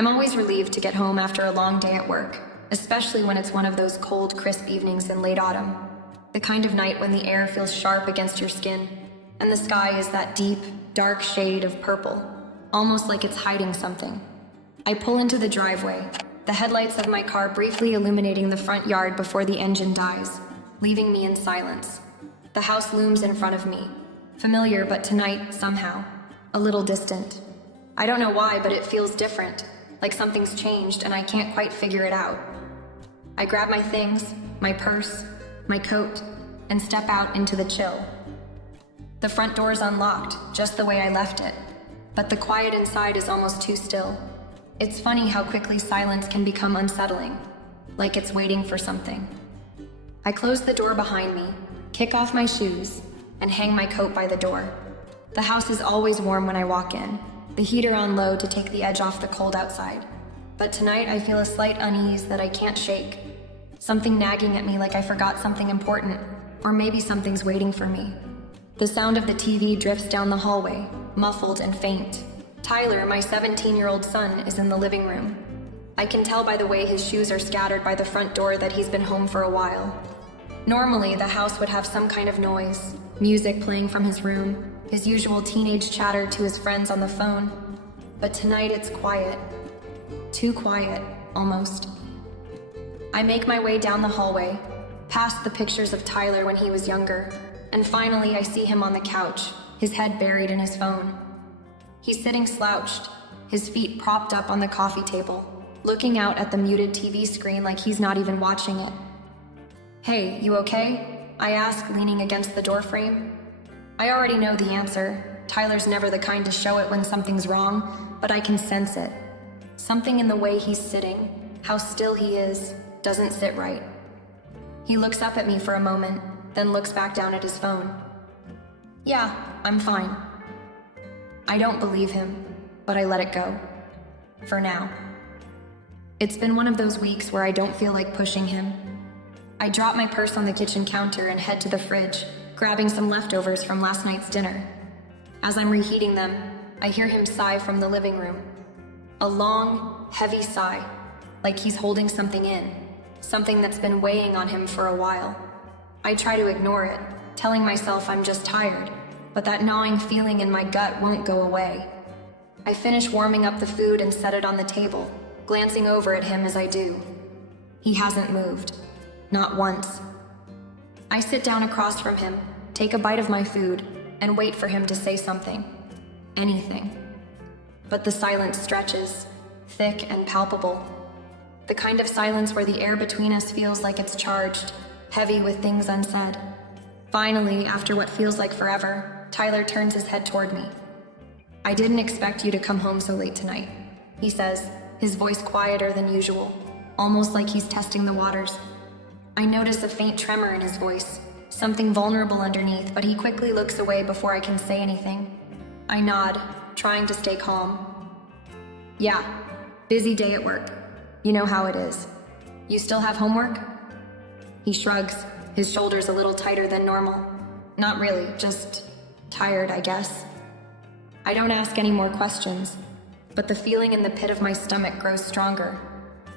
I'm always relieved to get home after a long day at work, especially when it's one of those cold, crisp evenings in late autumn. The kind of night when the air feels sharp against your skin, and the sky is that deep, dark shade of purple, almost like it's hiding something. I pull into the driveway, the headlights of my car briefly illuminating the front yard before the engine dies, leaving me in silence. The house looms in front of me, familiar but tonight, somehow, a little distant. I don't know why, but it feels different, like something's changed and I can't quite figure it out. I grab my things, my purse, my coat, and step out into the chill. The front door's unlocked, just the way I left it, but the quiet inside is almost too still. It's funny how quickly silence can become unsettling, like it's waiting for something. I close the door behind me, kick off my shoes, and hang my coat by the door. The house is always warm when I walk in, the heater on low to take the edge off the cold outside. But tonight I feel a slight unease that I can't shake. Something nagging at me like I forgot something important, or maybe something's waiting for me. The sound of the TV drifts down the hallway, muffled and faint. Tyler, my 17-year-old son, is in the living room. I can tell by the way his shoes are scattered by the front door that he's been home for a while. Normally, the house would have some kind of noise, music playing from his room, his usual teenage chatter to his friends on the phone. But tonight it's quiet. Too quiet, almost. I make my way down the hallway, past the pictures of Tyler when he was younger, and finally I see him on the couch, his head buried in his phone. He's sitting slouched, his feet propped up on the coffee table, looking out at the muted TV screen like he's not even watching it. "Hey, you okay?" I ask, leaning against the doorframe. I already know the answer. Tyler's never the kind to show it when something's wrong, but I can sense it. Something in the way he's sitting, how still he is, doesn't sit right. He looks up at me for a moment, then looks back down at his phone. "Yeah, I'm fine." I don't believe him, but I let it go. For now. It's been one of those weeks where I don't feel like pushing him. I drop my purse on the kitchen counter and head to the fridge, grabbing some leftovers from last night's dinner. As I'm reheating them, I hear him sigh from the living room. A long, heavy sigh, like he's holding something in, something that's been weighing on him for a while. I try to ignore it, telling myself I'm just tired, but that gnawing feeling in my gut won't go away. I finish warming up the food and set it on the table, glancing over at him as I do. He hasn't moved. Not once. I sit down across from him, take a bite of my food, and wait for him to say something. Anything. But the silence stretches, thick and palpable. The kind of silence where the air between us feels like it's charged, heavy with things unsaid. Finally, after what feels like forever, Tyler turns his head toward me. "I didn't expect you to come home so late tonight," he says, his voice quieter than usual, almost like he's testing the waters. I notice a faint tremor in his voice, something vulnerable underneath, but he quickly looks away before I can say anything. I nod, trying to stay calm. "Yeah, busy day at work. You know how it is. You still have homework?" He shrugs, his shoulders a little tighter than normal. "Not really, just tired, I guess." I don't ask any more questions, but the feeling in the pit of my stomach grows stronger.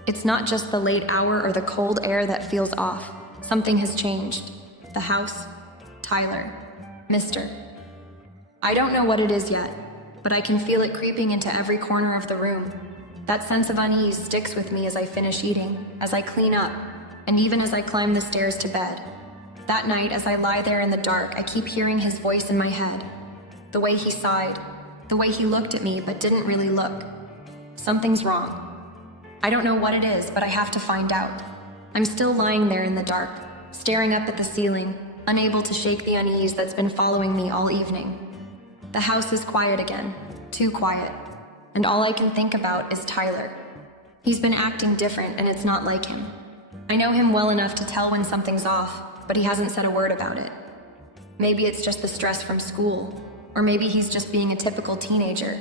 It's not just the late hour or the cold air that feels off. Something has changed. The house, Tyler, Mr. I don't know what it is yet, but I can feel it creeping into every corner of the room. That sense of unease sticks with me as I finish eating, as I clean up, and even as I climb the stairs to bed. That night, as I lie there in the dark, I keep hearing his voice in my head. The way he sighed, the way he looked at me but didn't really look. Something's wrong. I don't know what it is, but I have to find out. I'm still lying there in the dark, staring up at the ceiling, unable to shake the unease that's been following me all evening. The house is quiet again, too quiet, and all I can think about is Tyler. He's been acting different, and it's not like him. I know him well enough to tell when something's off, but he hasn't said a word about it. Maybe it's just the stress from school, or maybe he's just being a typical teenager.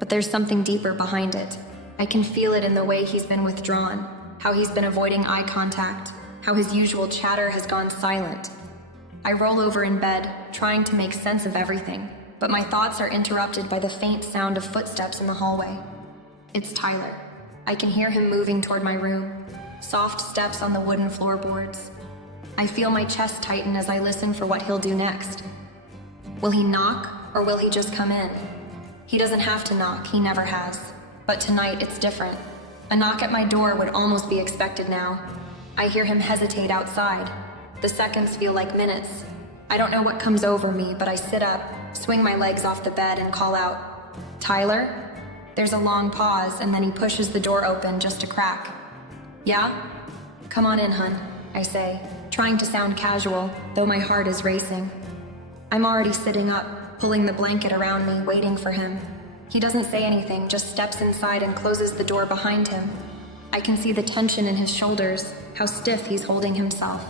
But there's something deeper behind it. I can feel it in the way he's been withdrawn, how he's been avoiding eye contact, how his usual chatter has gone silent. I roll over in bed, trying to make sense of everything, but my thoughts are interrupted by the faint sound of footsteps in the hallway. It's Tyler. I can hear him moving toward my room, soft steps on the wooden floorboards. I feel my chest tighten as I listen for what he'll do next. Will he knock, or will he just come in? He doesn't have to knock, he never has. But tonight, it's different. A knock at my door would almost be expected now. I hear him hesitate outside. The seconds feel like minutes. I don't know what comes over me, but I sit up, swing my legs off the bed, and call out, "Tyler?" There's a long pause, and then he pushes the door open just a crack. "Yeah? Come on in, hun," I say, trying to sound casual, though my heart is racing. I'm already sitting up, pulling the blanket around me, waiting for him. He doesn't say anything, just steps inside and closes the door behind him. I can see the tension in his shoulders, how stiff he's holding himself.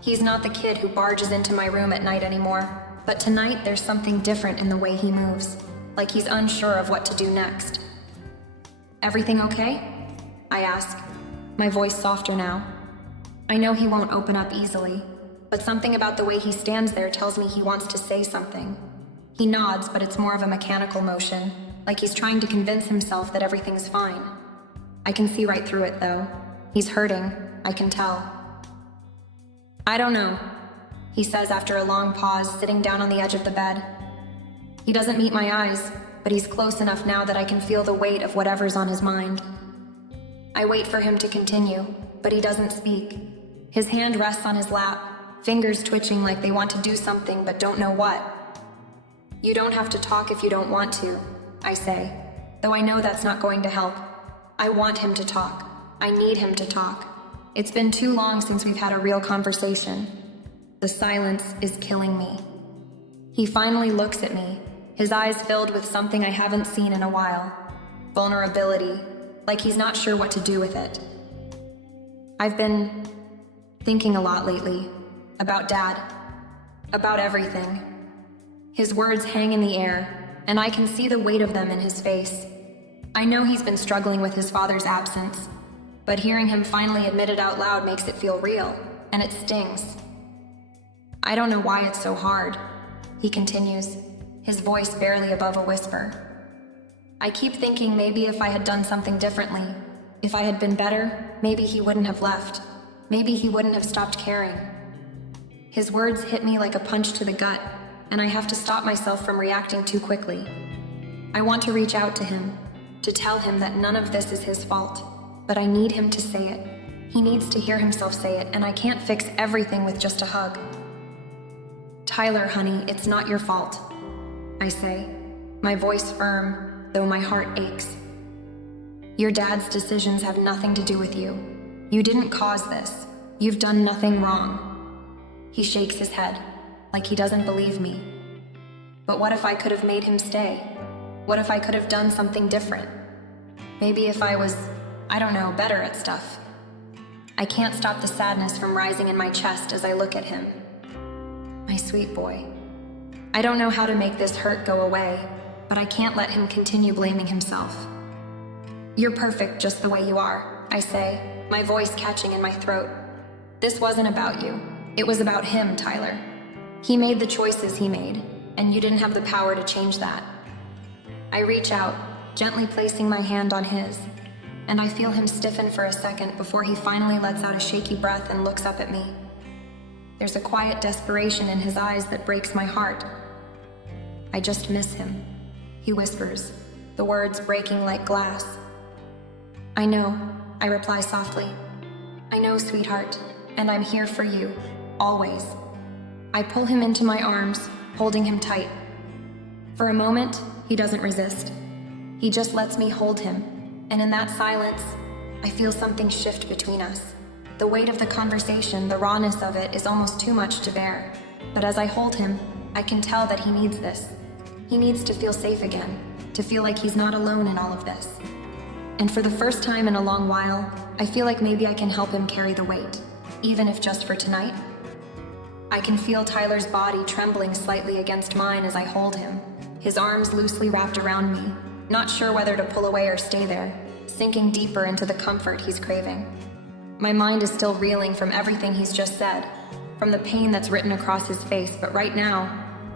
He's not the kid who barges into my room at night anymore, but tonight there's something different in the way he moves, like he's unsure of what to do next. "Everything okay?" I ask, my voice softer now. I know he won't open up easily, but something about the way he stands there tells me he wants to say something. He nods, but it's more of a mechanical motion, like he's trying to convince himself that everything's fine. I can see right through it, though. He's hurting, I can tell. "I don't know," he says after a long pause, sitting down on the edge of the bed. He doesn't meet my eyes, but he's close enough now that I can feel the weight of whatever's on his mind. I wait for him to continue, but he doesn't speak. His hand rests on his lap, fingers twitching like they want to do something but don't know what. "You don't have to talk if you don't want to," I say, though I know that's not going to help. I want him to talk. I need him to talk. It's been too long since we've had a real conversation. The silence is killing me. He finally looks at me, his eyes filled with something I haven't seen in a while. Vulnerability, like he's not sure what to do with it. "I've been thinking a lot lately, about Dad, about everything." His words hang in the air, and I can see the weight of them in his face. I know he's been struggling with his father's absence, but hearing him finally admit it out loud makes it feel real, and it stings. "I don't know why it's so hard," he continues, his voice barely above a whisper. "I keep thinking maybe if I had done something differently, if I had been better, maybe he wouldn't have left. Maybe he wouldn't have stopped caring." His words hit me like a punch to the gut, and I have to stop myself from reacting too quickly. I want to reach out to him, to tell him that none of this is his fault, but I need him to say it. He needs to hear himself say it, and I can't fix everything with just a hug. "Tyler, honey, it's not your fault," I say, my voice firm, though my heart aches. "Your dad's decisions have nothing to do with you. You didn't cause this. You've done nothing wrong." He shakes his head, like he doesn't believe me. But what if I could have made him stay? What if I could have done something different? Maybe if I was, I don't know, better at stuff. I can't stop the sadness from rising in my chest as I look at him. My sweet boy. I don't know how to make this hurt go away, but I can't let him continue blaming himself. "You're perfect just the way you are," I say, my voice catching in my throat. "This wasn't about you. It was about him, Tyler. He made the choices he made, and you didn't have the power to change that." I reach out, gently placing my hand on his, and I feel him stiffen for a second before he finally lets out a shaky breath and looks up at me. There's a quiet desperation in his eyes that breaks my heart. "I just miss him," he whispers, the words breaking like glass. "I know," I reply softly. "I know, sweetheart, and I'm here for you, always." I pull him into my arms, holding him tight. For a moment, he doesn't resist. He just lets me hold him, and in that silence, I feel something shift between us. The weight of the conversation, the rawness of it, is almost too much to bear. But as I hold him, I can tell that he needs this. He needs to feel safe again, to feel like he's not alone in all of this. And for the first time in a long while, I feel like maybe I can help him carry the weight, even if just for tonight. I can feel Tyler's body trembling slightly against mine as I hold him, his arms loosely wrapped around me, not sure whether to pull away or stay there, sinking deeper into the comfort he's craving. My mind is still reeling from everything he's just said, from the pain that's written across his face, but right now,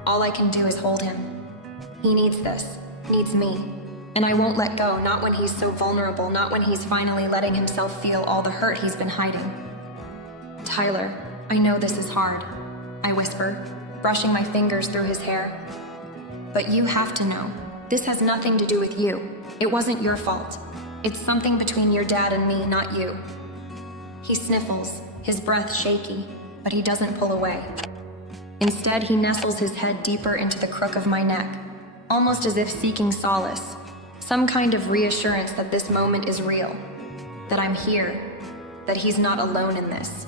all I can do is hold him. He needs this, needs me. And I won't let go, not when he's so vulnerable, not when he's finally letting himself feel all the hurt he's been hiding. Tyler, I know this is hard, I whisper, brushing my fingers through his hair. But you have to know, this has nothing to do with you. It wasn't your fault. It's something between your dad and me, not you. He sniffles, his breath shaky, but he doesn't pull away. Instead, he nestles his head deeper into the crook of my neck, almost as if seeking solace, some kind of reassurance that this moment is real, that I'm here, that he's not alone in this.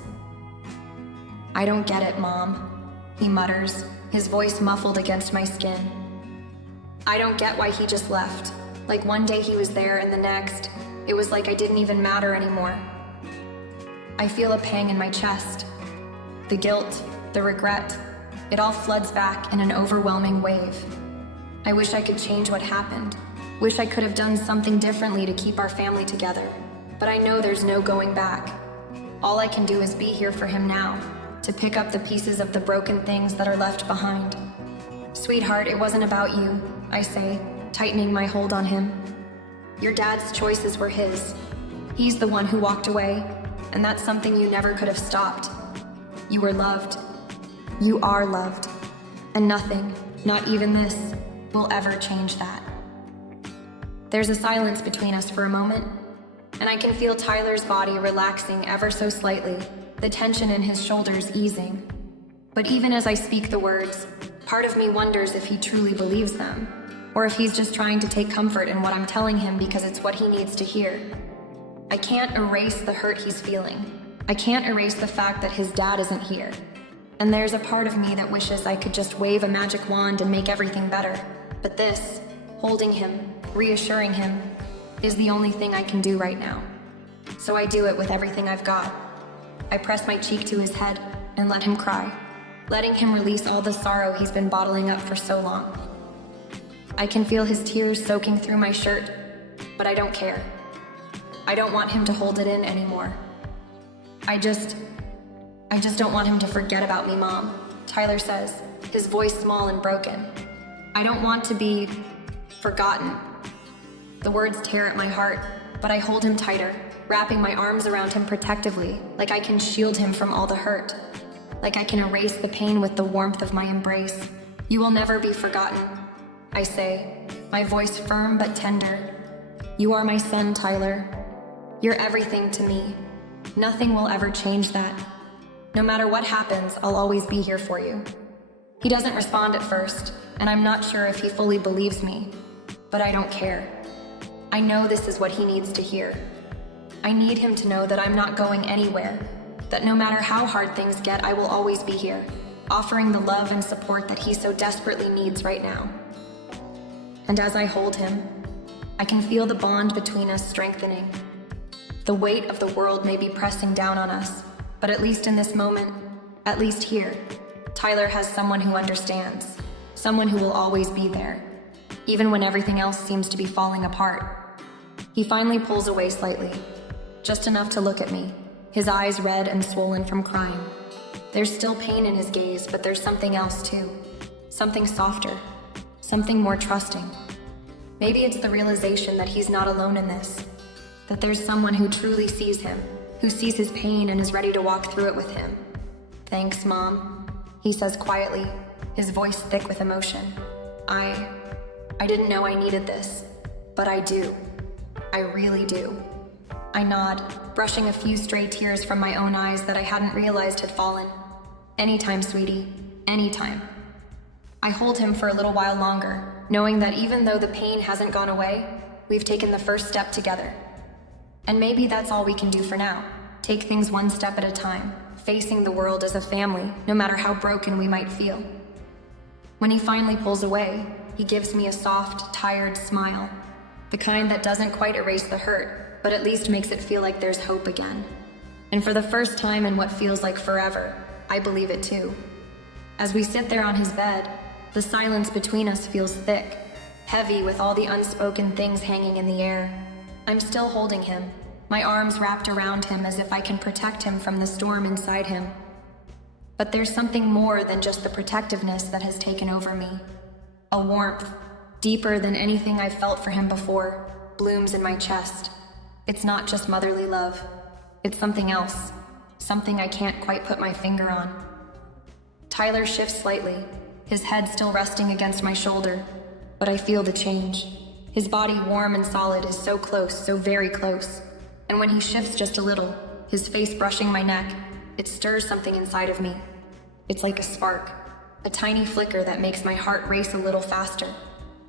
I don't get it, Mom, he mutters, his voice muffled against my skin. I don't get why he just left. Like one day he was there and the next, it was like I didn't even matter anymore. I feel a pang in my chest. The guilt, the regret, it all floods back in an overwhelming wave. I wish I could change what happened. Wish I could have done something differently to keep our family together. But I know there's no going back. All I can do is be here for him now, to pick up the pieces of the broken things that are left behind. Sweetheart, it wasn't about you, I say, tightening my hold on him. Your dad's choices were his. He's the one who walked away, and that's something you never could have stopped. You were loved. You are loved. And nothing, not even this, will ever change that. There's a silence between us for a moment, and I can feel Tyler's body relaxing ever so slightly, the tension in his shoulders easing. But even as I speak the words, part of me wonders if he truly believes them, or if he's just trying to take comfort in what I'm telling him because it's what he needs to hear. I can't erase the hurt he's feeling. I can't erase the fact that his dad isn't here. And there's a part of me that wishes I could just wave a magic wand and make everything better. But this, holding him, reassuring him, is the only thing I can do right now. So I do it with everything I've got. I press my cheek to his head and let him cry, letting him release all the sorrow he's been bottling up for so long. I can feel his tears soaking through my shirt, but I don't care. I don't want him to hold it in anymore. I just don't want him to forget about me, Mom, Tyler says, his voice small and broken. I don't want to be forgotten. The words tear at my heart, but I hold him tighter, wrapping my arms around him protectively, like I can shield him from all the hurt, like I can erase the pain with the warmth of my embrace. You will never be forgotten, I say, my voice firm but tender. You are my son, Tyler. You're everything to me. Nothing will ever change that. No matter what happens, I'll always be here for you. He doesn't respond at first, and I'm not sure if he fully believes me, but I don't care. I know this is what he needs to hear. I need him to know that I'm not going anywhere, that no matter how hard things get, I will always be here, offering the love and support that he so desperately needs right now. And as I hold him, I can feel the bond between us strengthening. The weight of the world may be pressing down on us, but at least in this moment, at least here, Tyler has someone who understands, someone who will always be there, even when everything else seems to be falling apart. He finally pulls away slightly, just enough to look at me, his eyes red and swollen from crying. There's still pain in his gaze, but there's something else too, something softer, something more trusting. Maybe it's the realization that he's not alone in this, that there's someone who truly sees him, who sees his pain and is ready to walk through it with him. Thanks, Mom, he says quietly, his voice thick with emotion. I didn't know I needed this, but I do. I really do. I nod, brushing a few stray tears from my own eyes that I hadn't realized had fallen. Anytime, sweetie, anytime. I hold him for a little while longer, knowing that even though the pain hasn't gone away, we've taken the first step together. And maybe that's all we can do for now. Take things one step at a time, facing the world as a family, no matter how broken we might feel. When he finally pulls away, he gives me a soft, tired smile, the kind that doesn't quite erase the hurt, but at least makes it feel like there's hope again. And for the first time in what feels like forever, I believe it too. As we sit there on his bed, the silence between us feels thick, heavy with all the unspoken things hanging in the air. I'm still holding him, my arms wrapped around him as if I can protect him from the storm inside him. But there's something more than just the protectiveness that has taken over me. A warmth, deeper than anything I've felt for him before, blooms in my chest. It's not just motherly love. It's something else, something I can't quite put my finger on. Tyler shifts slightly, his head still resting against my shoulder, but I feel the change. His body, warm and solid, is so close, so very close. And when he shifts just a little, his face brushing my neck, it stirs something inside of me. It's like a spark, a tiny flicker that makes my heart race a little faster.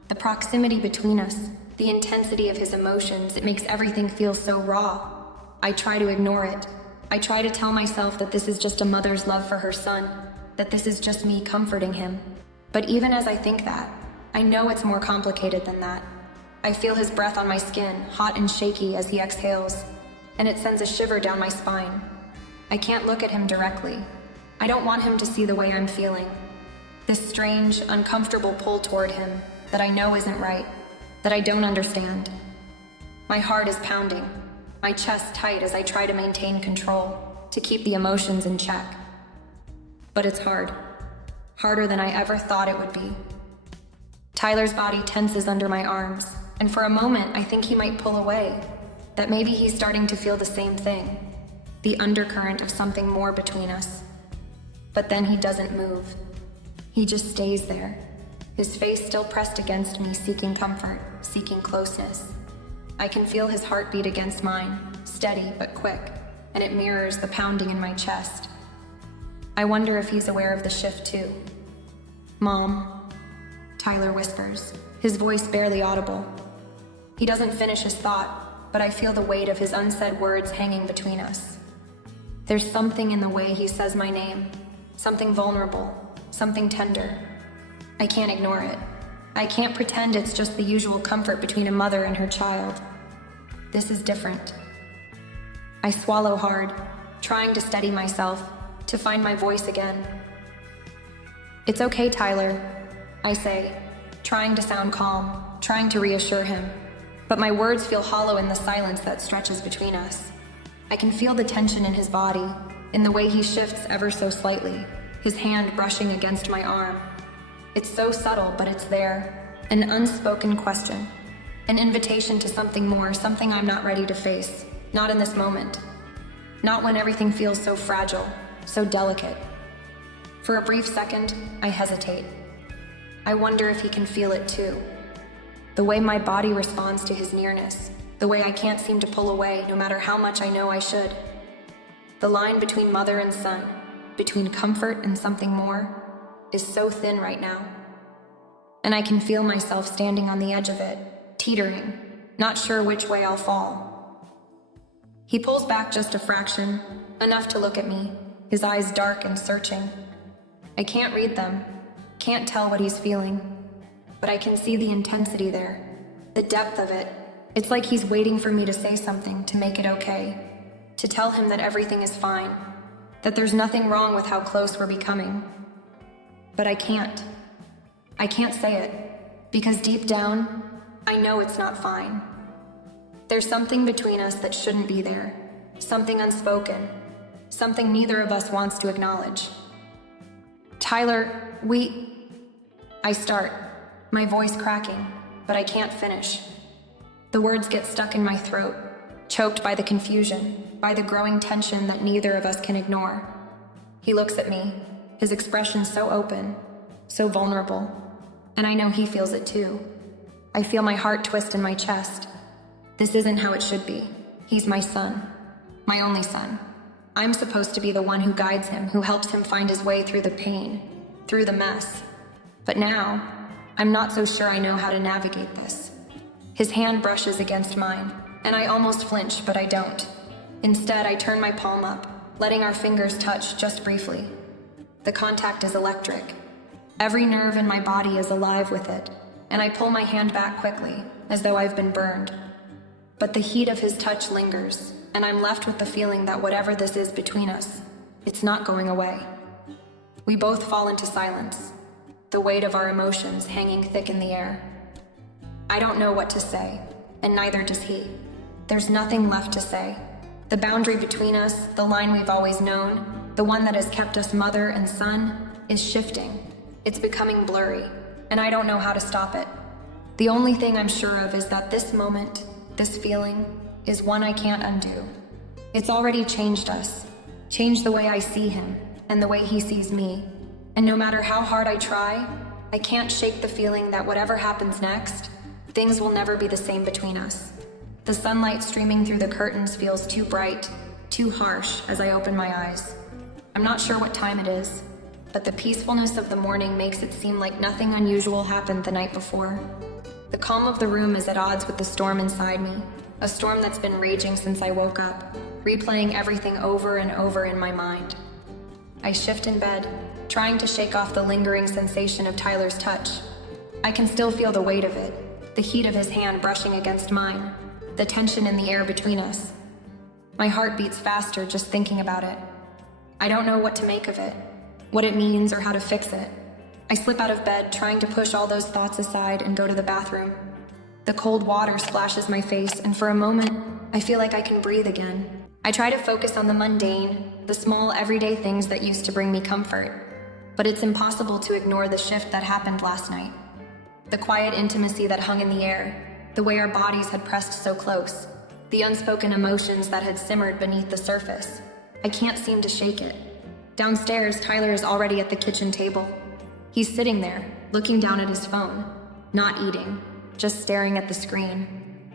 The proximity between us, the intensity of his emotions, it makes everything feel so raw. I try to ignore it. I try to tell myself that this is just a mother's love for her son, that this is just me comforting him. But even as I think that, I know it's more complicated than that. I feel his breath on my skin, hot and shaky as he exhales, and it sends a shiver down my spine. I can't look at him directly. I don't want him to see the way I'm feeling. This strange, uncomfortable pull toward him that I know isn't right, that I don't understand. My heart is pounding, my chest tight as I try to maintain control, to keep the emotions in check. But it's hard. Harder than I ever thought it would be. Tyler's body tenses under my arms, and for a moment I think he might pull away, that maybe he's starting to feel the same thing, the undercurrent of something more between us. But then he doesn't move. He just stays there, his face still pressed against me, seeking comfort, seeking closeness. I can feel his heartbeat against mine, steady but quick, and it mirrors the pounding in my chest. I wonder if he's aware of the shift too. "Mom," Tyler whispers, his voice barely audible. He doesn't finish his thought, but I feel the weight of his unsaid words hanging between us. There's something in the way he says my name, something vulnerable, something tender. I can't ignore it. I can't pretend it's just the usual comfort between a mother and her child. This is different. I swallow hard, trying to steady myself, to find my voice again. "It's okay, Tyler," I say, trying to sound calm, trying to reassure him. But my words feel hollow in the silence that stretches between us. I can feel the tension in his body, in the way he shifts ever so slightly, his hand brushing against my arm. It's so subtle, but it's there, an unspoken question, an invitation to something more, something I'm not ready to face, not in this moment, not when everything feels so fragile, so delicate. For a brief second, I hesitate. I wonder if he can feel it too. The way my body responds to his nearness, the way I can't seem to pull away no matter how much I know I should. The line between mother and son, between comfort and something more, is so thin right now. And I can feel myself standing on the edge of it, teetering, not sure which way I'll fall. He pulls back just a fraction, enough to look at me, his eyes dark and searching. I can't read them, can't tell what he's feeling, but I can see the intensity there, the depth of it. It's like he's waiting for me to say something, to make it okay, to tell him that everything is fine, that there's nothing wrong with how close we're becoming. But I can't. I can't say it, because deep down, I know it's not fine. There's something between us that shouldn't be there, something unspoken, something neither of us wants to acknowledge. "Tyler, I start, my voice cracking, but I can't finish. The words get stuck in my throat, choked by the confusion, by the growing tension that neither of us can ignore. He looks at me, his expression so open, so vulnerable, and I know he feels it too. I feel my heart twist in my chest. This isn't how it should be. He's my son, my only son. I'm supposed to be the one who guides him, who helps him find his way through the pain, through the mess. But now, I'm not so sure I know how to navigate this." His hand brushes against mine, and I almost flinch, but I don't. Instead, I turn my palm up, letting our fingers touch just briefly. The contact is electric. Every nerve in my body is alive with it, and I pull my hand back quickly, as though I've been burned. But the heat of his touch lingers, and I'm left with the feeling that whatever this is between us, it's not going away. We both fall into silence, the weight of our emotions hanging thick in the air. I don't know what to say, and neither does he. There's nothing left to say. The boundary between us, the line we've always known, the one that has kept us mother and son, is shifting. It's becoming blurry, and I don't know how to stop it. The only thing I'm sure of is that this moment, this feeling, is one I can't undo. It's already changed us, changed the way I see him, and the way he sees me. And no matter how hard I try, I can't shake the feeling that whatever happens next, things will never be the same between us. The sunlight streaming through the curtains feels too bright, too harsh as I open my eyes. I'm not sure what time it is, but the peacefulness of the morning makes it seem like nothing unusual happened the night before. The calm of the room is at odds with the storm inside me, a storm that's been raging since I woke up, replaying everything over and over in my mind. I shift in bed, trying to shake off the lingering sensation of Tyler's touch. I can still feel the weight of it, the heat of his hand brushing against mine, the tension in the air between us. My heart beats faster just thinking about it. I don't know what to make of it, what it means or how to fix it. I slip out of bed, trying to push all those thoughts aside and go to the bathroom. The cold water splashes my face, and for a moment, I feel like I can breathe again. I try to focus on the mundane, the small everyday things that used to bring me comfort. But it's impossible to ignore the shift that happened last night. The quiet intimacy that hung in the air, the way our bodies had pressed so close, the unspoken emotions that had simmered beneath the surface. I can't seem to shake it. Downstairs, Tyler is already at the kitchen table. He's sitting there, looking down at his phone, not eating, just staring at the screen.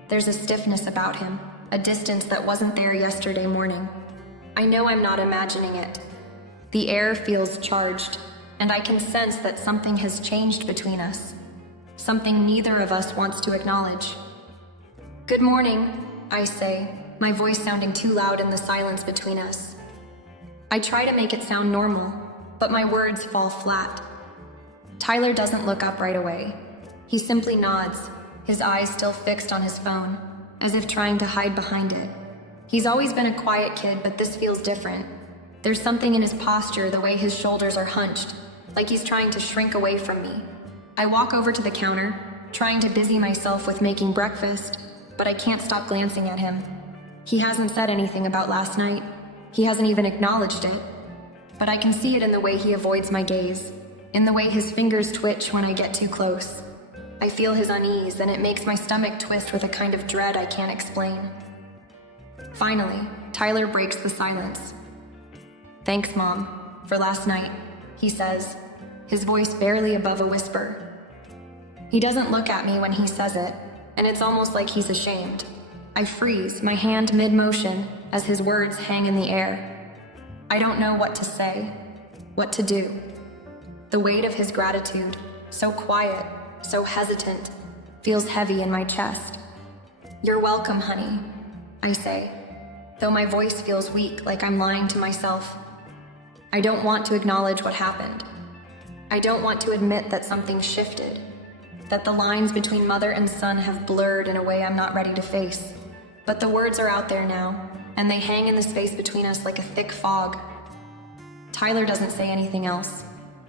There's a stiffness about him, a distance that wasn't there yesterday morning. I know I'm not imagining it. The air feels charged, and I can sense that something has changed between us. Something neither of us wants to acknowledge. "Good morning," I say, my voice sounding too loud in the silence between us. I try to make it sound normal, but my words fall flat. Tyler doesn't look up right away. He simply nods, his eyes still fixed on his phone, as if trying to hide behind it. He's always been a quiet kid, but this feels different. There's something in his posture, the way his shoulders are hunched, like he's trying to shrink away from me. I walk over to the counter, trying to busy myself with making breakfast, but I can't stop glancing at him. He hasn't said anything about last night. He hasn't even acknowledged it. But I can see it in the way he avoids my gaze, in the way his fingers twitch when I get too close. I feel his unease, and it makes my stomach twist with a kind of dread I can't explain. Finally, Tyler breaks the silence. "Thanks, Mom, for last night," he says, his voice barely above a whisper. He doesn't look at me when he says it, and it's almost like he's ashamed. I freeze, my hand mid-motion, as his words hang in the air. I don't know what to say, what to do. The weight of his gratitude, so quiet, so hesitant, feels heavy in my chest. "You're welcome, honey," I say, though my voice feels weak, like I'm lying to myself. I don't want to acknowledge what happened. I don't want to admit that something shifted, that the lines between mother and son have blurred in a way I'm not ready to face. But the words are out there now, and they hang in the space between us like a thick fog. Tyler doesn't say anything else.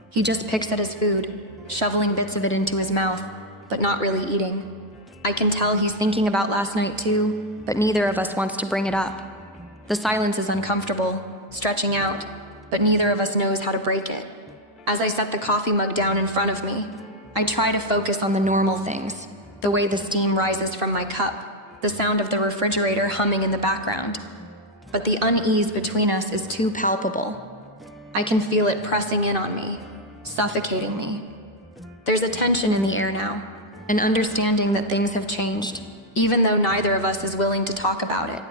He just picks at his food, shoveling bits of it into his mouth, but not really eating. I can tell he's thinking about last night too, but neither of us wants to bring it up. The silence is uncomfortable, stretching out, but neither of us knows how to break it. As I set the coffee mug down in front of me, I try to focus on the normal things, the way the steam rises from my cup, the sound of the refrigerator humming in the background. But the unease between us is too palpable. I can feel it pressing in on me, suffocating me. There's a tension in the air now, an understanding that things have changed, even though neither of us is willing to talk about it.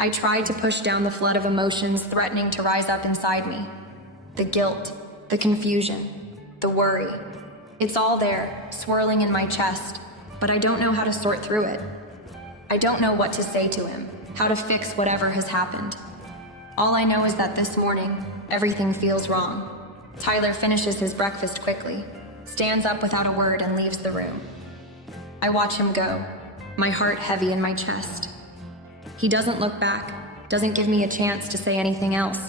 I try to push down the flood of emotions threatening to rise up inside me. The guilt, the confusion, the worry. It's all there, swirling in my chest, but I don't know how to sort through it. I don't know what to say to him, how to fix whatever has happened. All I know is that this morning, everything feels wrong. Tyler finishes his breakfast quickly, stands up without a word, and leaves the room. I watch him go, my heart heavy in my chest. He doesn't look back, doesn't give me a chance to say anything else.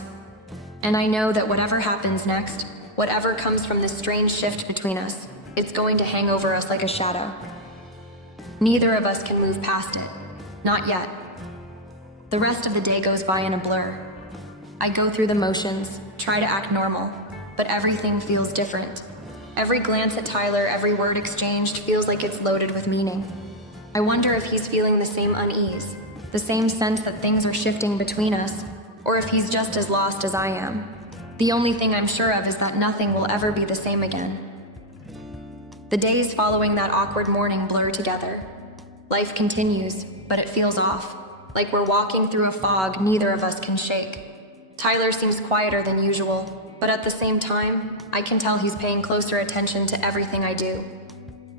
And I know that whatever happens next, whatever comes from this strange shift between us, it's going to hang over us like a shadow. Neither of us can move past it. Not yet. The rest of the day goes by in a blur. I go through the motions, try to act normal, but everything feels different. Every glance at Tyler, every word exchanged feels like it's loaded with meaning. I wonder if he's feeling the same unease, the same sense that things are shifting between us, or if he's just as lost as I am. The only thing I'm sure of is that nothing will ever be the same again. The days following that awkward morning blur together. Life continues, but it feels off, like we're walking through a fog neither of us can shake. Tyler seems quieter than usual, but at the same time, I can tell he's paying closer attention to everything I do.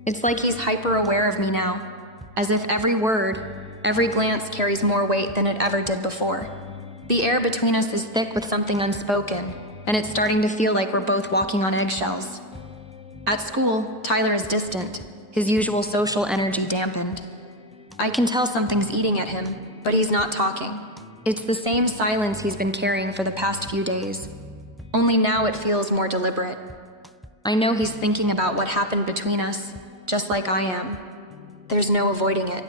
It's like he's hyper-aware of me now, as if every word, every glance carries more weight than it ever did before. The air between us is thick with something unspoken, and it's starting to feel like we're both walking on eggshells. At school, Tyler is distant, his usual social energy dampened. I can tell something's eating at him, but he's not talking. It's the same silence he's been carrying for the past few days. Only now it feels more deliberate. I know he's thinking about what happened between us, just like I am. There's no avoiding it.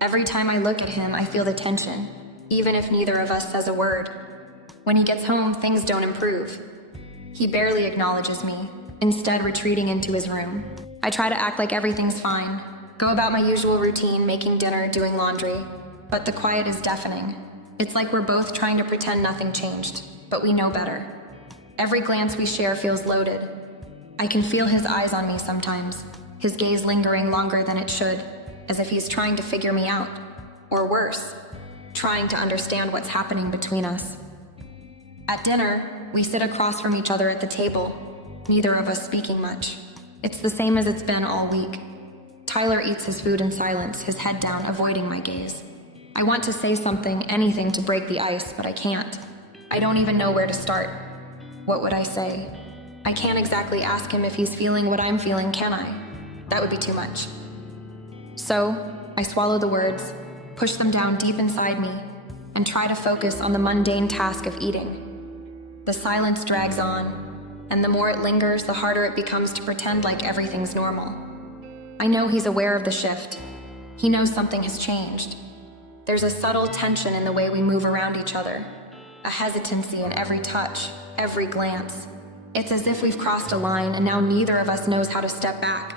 Every time I look at him, I feel the tension, even if neither of us says a word. When he gets home, things don't improve. He barely acknowledges me, instead retreating into his room. I try to act like everything's fine, go about my usual routine, making dinner, doing laundry, but the quiet is deafening. It's like we're both trying to pretend nothing changed, but we know better. Every glance we share feels loaded. I can feel his eyes on me sometimes, his gaze lingering longer than it should, as if he's trying to figure me out, or worse, trying to understand what's happening between us. At dinner, we sit across from each other at the table, neither of us speaking much. It's the same as it's been all week. Tyler eats his food in silence, his head down, avoiding my gaze. I want to say something, anything to break the ice, but I can't. I don't even know where to start. What would I say? I can't exactly ask him if he's feeling what I'm feeling, can I? That would be too much. So, I swallow the words, push them down deep inside me, and try to focus on the mundane task of eating. The silence drags on, and the more it lingers, the harder it becomes to pretend like everything's normal. I know he's aware of the shift. He knows something has changed. There's a subtle tension in the way we move around each other, a hesitancy in every touch, every glance. It's as if we've crossed a line and now neither of us knows how to step back.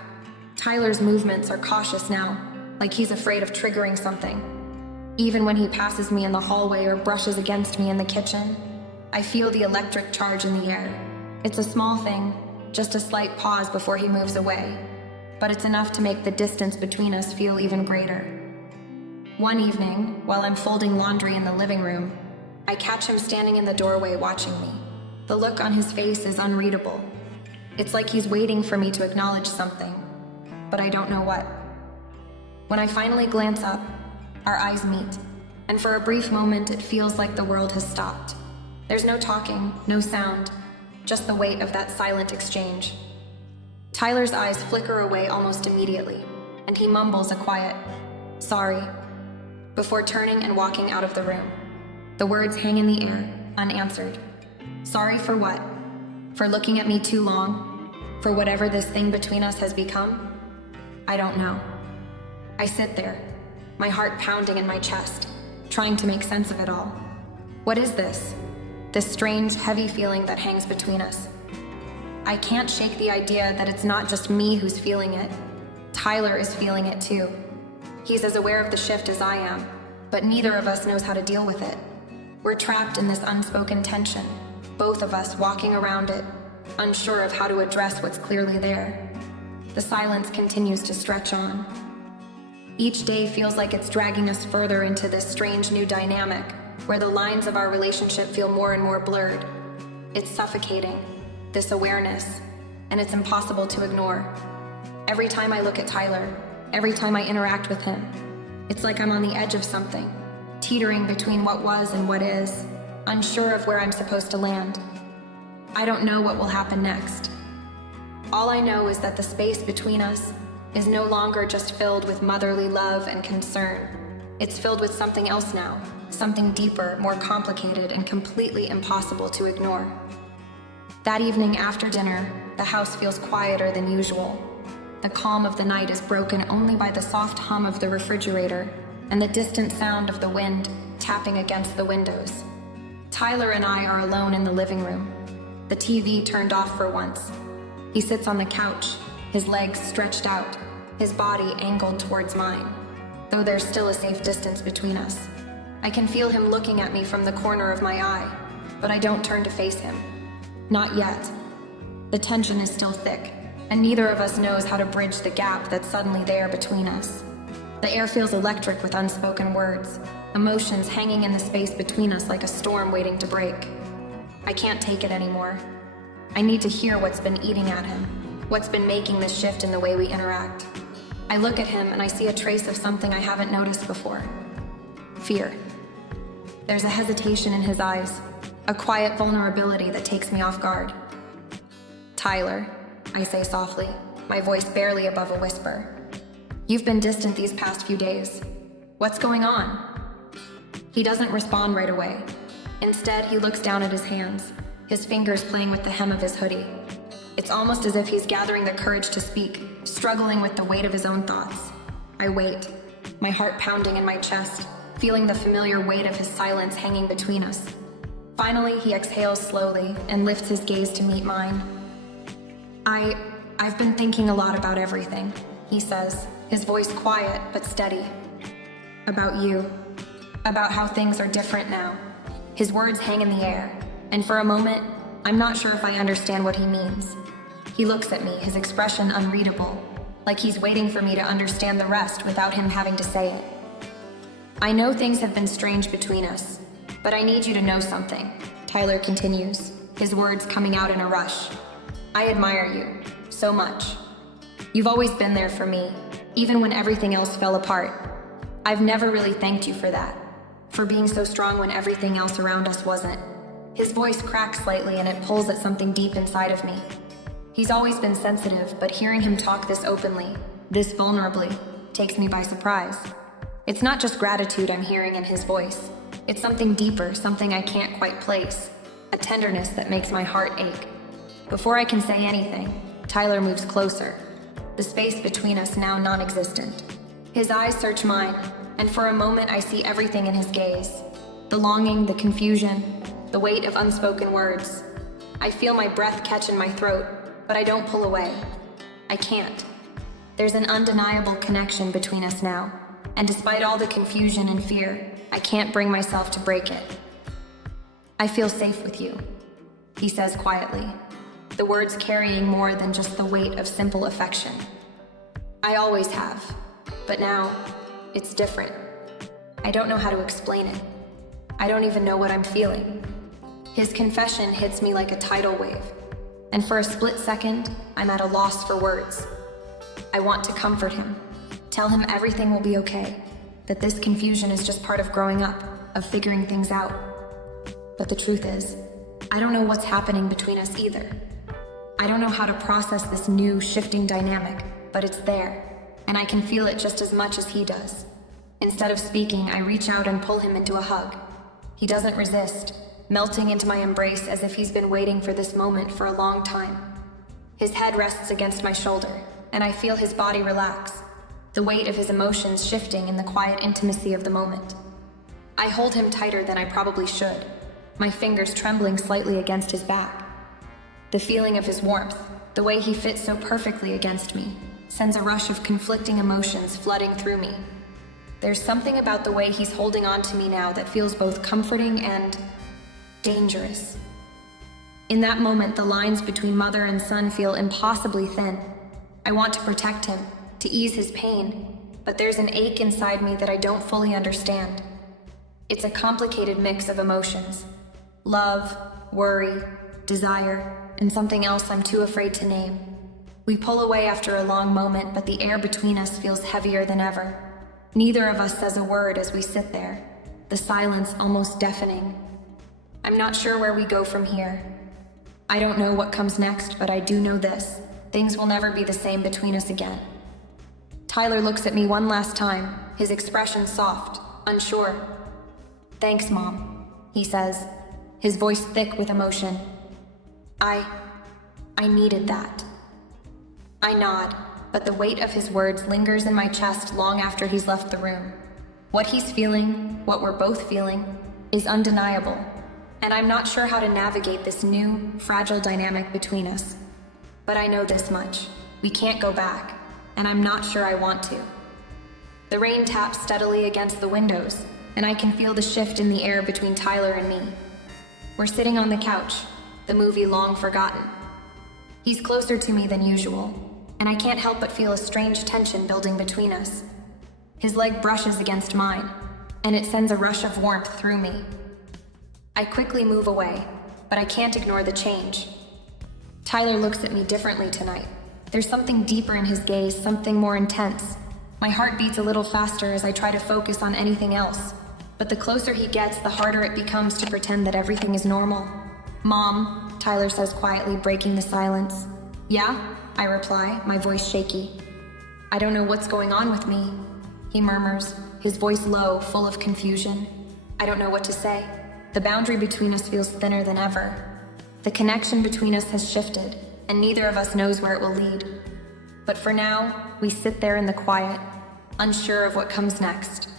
Tyler's movements are cautious now, like he's afraid of triggering something. Even when he passes me in the hallway or brushes against me in the kitchen, I feel the electric charge in the air. It's a small thing, just a slight pause before he moves away, but it's enough to make the distance between us feel even greater. One evening, while I'm folding laundry in the living room, I catch him standing in the doorway watching me. The look on his face is unreadable. It's like he's waiting for me to acknowledge something, but I don't know what. When I finally glance up, our eyes meet, and for a brief moment it feels like the world has stopped. There's no talking, no sound, just the weight of that silent exchange. Tyler's eyes flicker away almost immediately, and he mumbles a quiet, "Sorry," before turning and walking out of the room. The words hang in the air, unanswered. Sorry for what? For looking at me too long? For whatever this thing between us has become? I don't know. I sit there, my heart pounding in my chest, trying to make sense of it all. What is this? This strange, heavy feeling that hangs between us. I can't shake the idea that it's not just me who's feeling it. Tyler is feeling it too. He's as aware of the shift as I am, but neither of us knows how to deal with it. We're trapped in this unspoken tension, both of us walking around it, unsure of how to address what's clearly there. The silence continues to stretch on. Each day feels like it's dragging us further into this strange new dynamic, where the lines of our relationship feel more and more blurred. It's suffocating, this awareness, and it's impossible to ignore. Every time I look at Tyler, every time I interact with him, it's like I'm on the edge of something, teetering between what was and what is, unsure of where I'm supposed to land. I don't know what will happen next. All I know is that the space between us is no longer just filled with motherly love and concern. It's filled with something else now, something deeper, more complicated, and completely impossible to ignore. That evening after dinner, the house feels quieter than usual. The calm of the night is broken only by the soft hum of the refrigerator and the distant sound of the wind tapping against the windows. Tyler and I are alone in the living room, the TV turned off for once. He sits on the couch, his legs stretched out, his body angled towards mine, though there's still a safe distance between us. I can feel him looking at me from the corner of my eye, but I don't turn to face him. Not yet. The tension is still thick, and neither of us knows how to bridge the gap that's suddenly there between us. The air feels electric with unspoken words, emotions hanging in the space between us like a storm waiting to break. I can't take it anymore. I need to hear what's been eating at him, what's been making this shift in the way we interact. I look at him and I see a trace of something I haven't noticed before. Fear. There's a hesitation in his eyes, a quiet vulnerability that takes me off guard. Tyler, I say softly, my voice barely above a whisper. You've been distant these past few days. What's going on? He doesn't respond right away. Instead, he looks down at his hands, his fingers playing with the hem of his hoodie. It's almost as if he's gathering the courage to speak, struggling with the weight of his own thoughts. I wait, my heart pounding in my chest, feeling the familiar weight of his silence hanging between us. Finally, he exhales slowly and lifts his gaze to meet mine. I've been thinking a lot about everything, he says, his voice quiet but steady. About you. About how things are different now. His words hang in the air, and for a moment, I'm not sure if I understand what he means. He looks at me, his expression unreadable, like he's waiting for me to understand the rest without him having to say it. I know things have been strange between us, but I need you to know something, Tyler continues, his words coming out in a rush. I admire you, so much. You've always been there for me, even when everything else fell apart. I've never really thanked you for that, for being so strong when everything else around us wasn't. His voice cracks slightly and it pulls at something deep inside of me. He's always been sensitive, but hearing him talk this openly, this vulnerably, takes me by surprise. It's not just gratitude I'm hearing in his voice. It's something deeper, something I can't quite place. A tenderness that makes my heart ache. Before I can say anything, Tyler moves closer, the space between us now non-existent. His eyes search mine, and for a moment I see everything in his gaze. The longing, the confusion, the weight of unspoken words. I feel my breath catch in my throat, but I don't pull away. I can't. There's an undeniable connection between us now, and despite all the confusion and fear, I can't bring myself to break it. I feel safe with you, he says quietly, the words carrying more than just the weight of simple affection. I always have, but now, it's different. I don't know how to explain it. I don't even know what I'm feeling. His confession hits me like a tidal wave, and for a split second, I'm at a loss for words. I want to comfort him, tell him everything will be okay, that this confusion is just part of growing up, of figuring things out. But the truth is, I don't know what's happening between us either. I don't know how to process this new, shifting dynamic, but it's there, and I can feel it just as much as he does. Instead of speaking, I reach out and pull him into a hug. He doesn't resist, melting into my embrace as if he's been waiting for this moment for a long time. His head rests against my shoulder, and I feel his body relax, the weight of his emotions shifting in the quiet intimacy of the moment. I hold him tighter than I probably should, my fingers trembling slightly against his back. The feeling of his warmth, the way he fits so perfectly against me, sends a rush of conflicting emotions flooding through me. There's something about the way he's holding on to me now that feels both comforting and dangerous. In that moment, the lines between mother and son feel impossibly thin. I want to protect him, to ease his pain, but there's an ache inside me that I don't fully understand. It's a complicated mix of emotions. Love, worry, desire, and something else I'm too afraid to name. We pull away after a long moment, but the air between us feels heavier than ever. Neither of us says a word as we sit there, the silence almost deafening. I'm not sure where we go from here. I don't know what comes next, but I do know this. Things will never be the same between us again. Tyler looks at me one last time, his expression soft, unsure. Thanks, Mom, he says, his voice thick with emotion. I needed that. I nod, but the weight of his words lingers in my chest long after he's left the room. What he's feeling, what we're both feeling, is undeniable, and I'm not sure how to navigate this new, fragile dynamic between us. But I know this much. We can't go back, and I'm not sure I want to. The rain taps steadily against the windows, and I can feel the shift in the air between Tyler and me. We're sitting on the couch, the movie long forgotten. He's closer to me than usual, and I can't help but feel a strange tension building between us. His leg brushes against mine, and it sends a rush of warmth through me. I quickly move away, but I can't ignore the change. Tyler looks at me differently tonight. There's something deeper in his gaze, something more intense. My heart beats a little faster as I try to focus on anything else. But the closer he gets, the harder it becomes to pretend that everything is normal. "Mom," Tyler says quietly, breaking the silence. "Yeah?" I reply, my voice shaky. "I don't know what's going on with me," he murmurs, his voice low, full of confusion. I don't know what to say. The boundary between us feels thinner than ever. The connection between us has shifted, and neither of us knows where it will lead. But for now, we sit there in the quiet, unsure of what comes next.